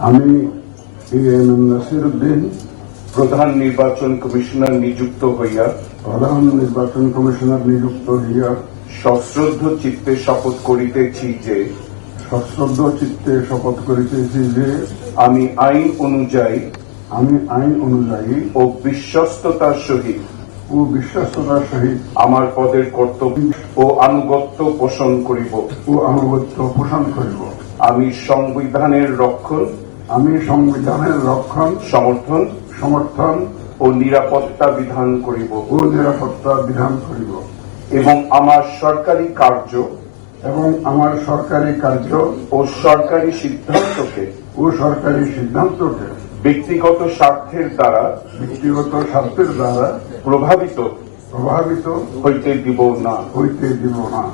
আমি এএনএম নাসির উদ্দিন প্রধান নির্বাচন কমিশনার নিযুক্ত হইয়া সশ্রদ্ধ চিত্তে শপথ করিতেছি যে আমি আইন অনুযায়ী ও বিশ্বস্ততার সহিত আমার পদের কর্তব্য ও আনুগত্য পোষণ করিব। আমি সংবিধানের রক্ষণ সমর্থন ও নিরাপত্তা বিধান করিব এবং আমার সরকারি কার্য ও সরকারি সিদ্ধান্তকে ব্যক্তিগত স্বার্থের দ্বারা প্রভাবিত হইতে দিব না।